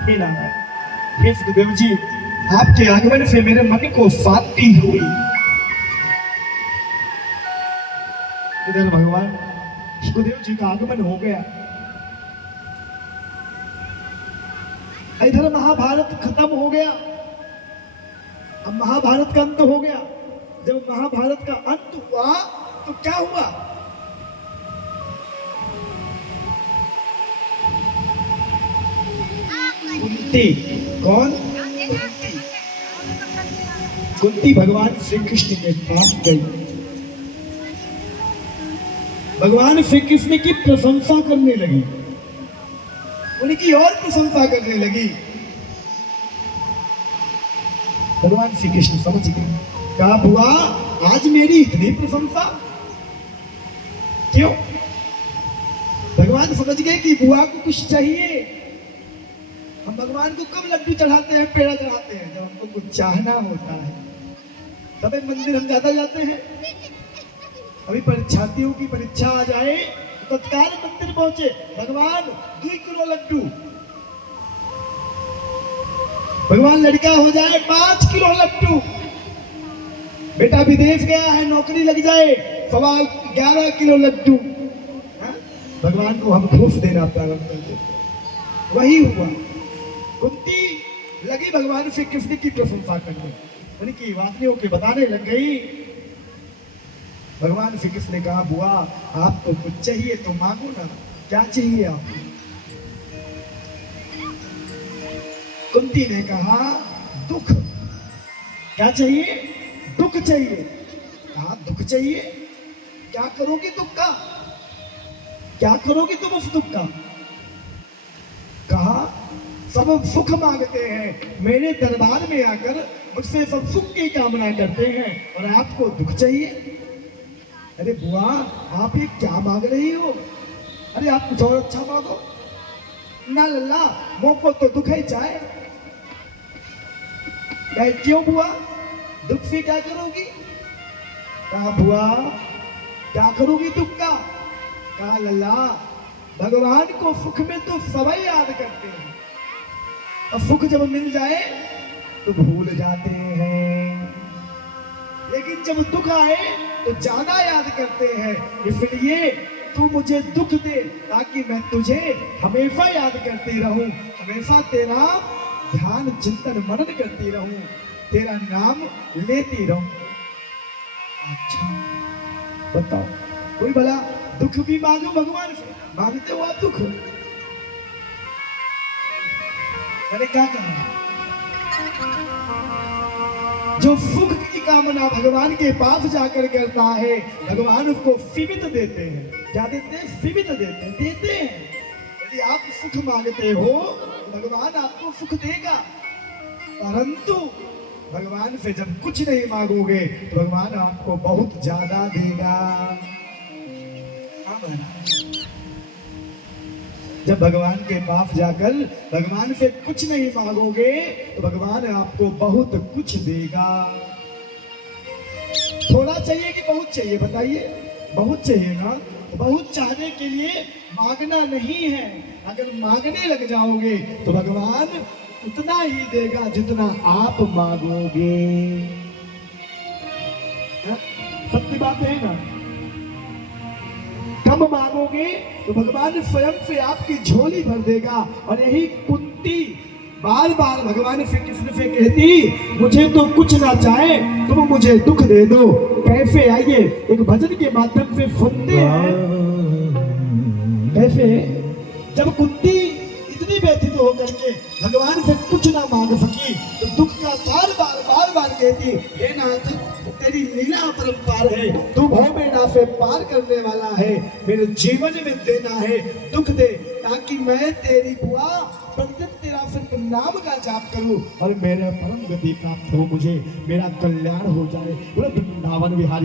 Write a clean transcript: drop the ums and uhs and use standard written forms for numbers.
हे नारायण, हे सुखदेव जी, आपके आगमन से मेरे मन को शांति हुई। इधर भगवान सुखदेव जी का आगमन हो गया, इधर महाभारत खत्म हो गया। अब महाभारत का अंत हो गया। जब महाभारत का अंत हुआ तो क्या हुआ? कुंती, कौन? कुंती भगवान श्री कृष्ण के पास गई, भगवान श्री कृष्ण की प्रशंसा करने लगी, उनकी और प्रशंसा करने लगी। भगवान श्री कृष्ण समझ गए, कहा बुआ आज मेरी इतनी प्रशंसा क्यों? भगवान समझ गए कि बुआ को कुछ चाहिए। हम भगवान को कब लड्डू चढ़ाते हैं, पेड़ा चढ़ाते हैं? जब हमको कुछ चाहना होता है। तब मंदिर हम ज्यादा जाते हैं। अभी परीक्षार्थियों की परीक्षा आ जाए तो तत्काल मंदिर पहुंचे, भगवान 2 किलो लड्डू। भगवान लड़का हो जाए 5 किलो लड्डू। बेटा विदेश गया है, नौकरी लग जाए, 11.25 किलो लड्डू। भगवान को हम घूस देना प्रारंभ कर देते। वही हुआ, कुंती लगी भगवान श्री कृष्ण की प्रशंसा करने, उनकी वाणियों के बताने लग गई। भगवान श्री कृष्ण ने कहा बुआ आपको कुछ चाहिए तो मांगो ना, क्या चाहिए आपको? कुंती ने कहा दुख। क्या चाहिए? दुख चाहिए। कहा दुख चाहिए, क्या करोगी दुख का? क्या करोगी तुम उस दुख का? कहा सब सुख मांगते हैं, मेरे दरबार में आकर मुझसे सब सुख की कामना करते हैं और आपको दुख चाहिए। अरे बुआ आप ये क्या मांग रही हो? अरे आप कुछ और अच्छा मांगो ना। लल्ला मोको तो दुख ही चाहे। क्यों बुआ, दुख से क्या करोगी? कहा बुआ क्या करोगी दुख का? कहा लल्ला भगवान को सुख में तो सभी याद करते हैं और सुख जब मिल जाए तो भूल जाते हैं, लेकिन जब दुख आए तो ज्यादा याद करते हैं। इसलिए तू मुझे दुख दे ताकि मैं तुझे हमेशा याद करती रहूं, हमेशा तेरा ध्यान चिंतन मनन करती रहूं, तेरा नाम लेती रहूं। अच्छा बताओ, कोई भला दुख भी मांगो भगवान से? मांगते हो आप दुख? अरे क्या कहा? जो सुख की कामना भगवान के पास जाकर करता है, भगवान उसको सीमित देते हैं। क्या देते हैं? सीमित देते हैं। यदि आप सुख मांगते हो तो भगवान आपको सुख देगा, परंतु भगवान से जब कुछ नहीं मांगोगे तो भगवान आपको बहुत ज्यादा देगा। जब भगवान के पास जाकर भगवान से कुछ नहीं मांगोगे तो भगवान आपको बहुत कुछ देगा। थोड़ा चाहिए कि बहुत चाहिए? बताइए। बहुत चाहिए ना? बहुत चाहने के लिए मांगना नहीं है। अगर मांगने लग जाओगे तो भगवान उतना ही देगा जितना आप मांगोगे। सत्य बात है ना? कम मांगोगे तो भगवान स्वयं से आपकी झोली भर देगा। और यही कुंती बार बार भगवान श्री कृष्ण से कहती मुझे तो कुछ ना चाहे, तुम मुझे दुख दे दो। कैसे? आइए एक भजन के माध्यम से सुनते हैं। कैसे? जब कुंती इतनी व्यथित होकर के भगवान से कुछ ना मांग सकी तो दुख का बार बार कहती हे नाथ तेरी लीला अपरंपार है, तू भव बेड़ा से पार करने वाला है, मेरे जीवन में देना है दुख दे ताकि मैं तेरी बुआ प्रतिदिन तेरा सिर्फ नाम का जाप करूं और मेरे परम गति प्राप्त हो, मुझे मेरा कल्याण हो जाए। बोले वृंदावन बिहारी।